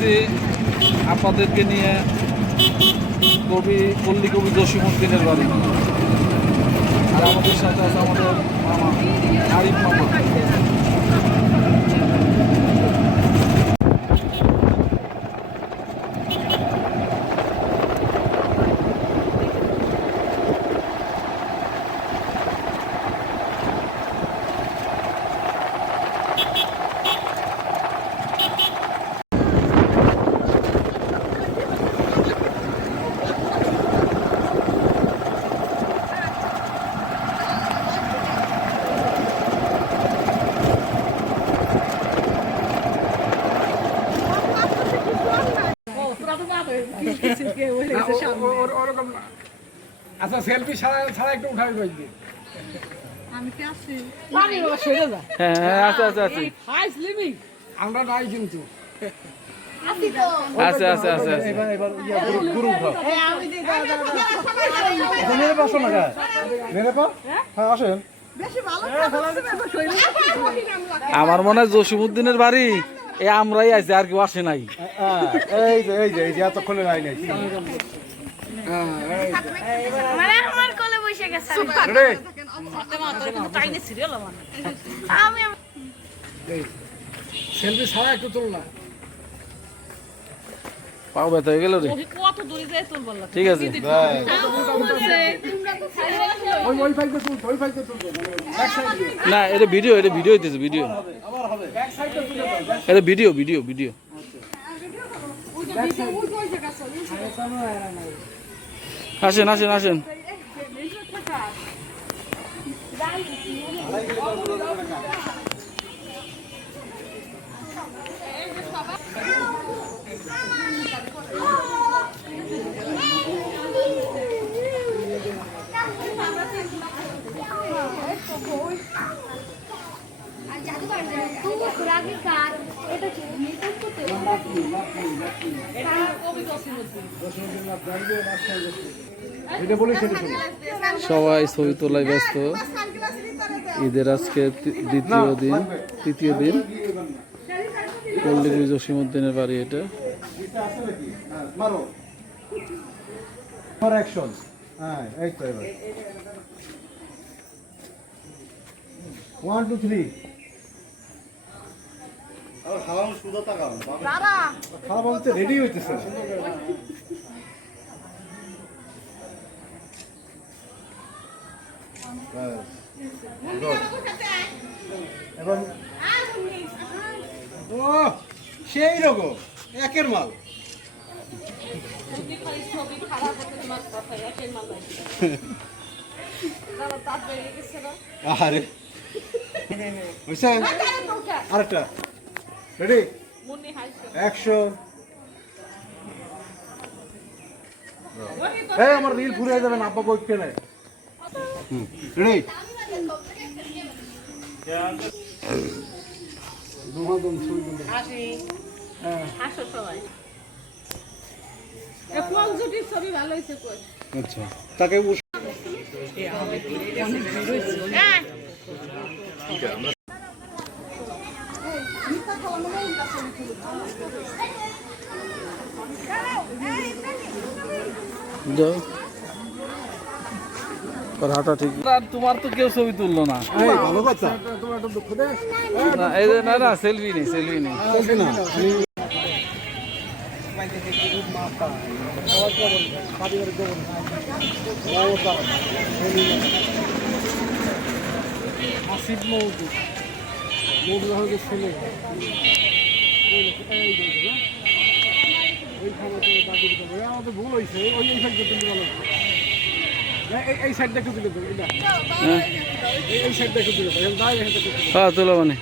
আসছি আপনাদেরকে নিয়ে পল্লী কবি জসিমউদ্দিনের বাড়ি। আর আমাদের সাথে আছে আমাদের মামা আরিফ মামা। আচ্ছা সেলফি ছাড়া একটু উঠাই পাইছি। হ্যাঁ আচ্ছা আচ্ছা আচ্ছা আমরা নাই কিন্তু আচ্ছা আচ্ছা আচ্ছা আমার মনে হয় জসিমউদ্দিনের বাড়ি আমরাই আছি, আর কেউ আসে নাই। এই যে এতক্ষণে নাই নাই সেলফি ছাড়া একটু তুল না। পাও ব্যথা হয়ে গেল রে। ঠিক আছে না, এটা ভিডিও হইতেছে, ভিডিও এটা ভিডিও আসেন আসেন আসেন। সবাই ছবি তোলায় ব্যস্ত। ঈদের আজকে তৃতীয় দিন পল্লী কবি জসিমউদ্দিনের বাড়ি এটা। এই তো এবার 1 2 3 খাওয়া বলতে রেডি হইতেছে। এবং ও সেই রকম একের মাল। আরে আরেকটা রেডি অ্যাকশন। এই আমার রিল ঘুরে যাবে না, আব্বা কইতে নাই। রেডি দুহাদম ছবি তুলে হাসি। হ্যাঁ হাসো সবাই। এ কোন জুটির ছবি ভালো হইছে কই? আচ্ছা তাকে হাঁটা ঠিক। তোমার তো কেউ ছবি তুললো না, ভালো কথা। না সেলফি নেই আসিফ মৌজুদ ছেলে আমাদের ভুল হয়েছে। এই সাইডটা একটু তুলে দেবো, এই সাইডটা একটু তুলে দেবো। তোলা মানে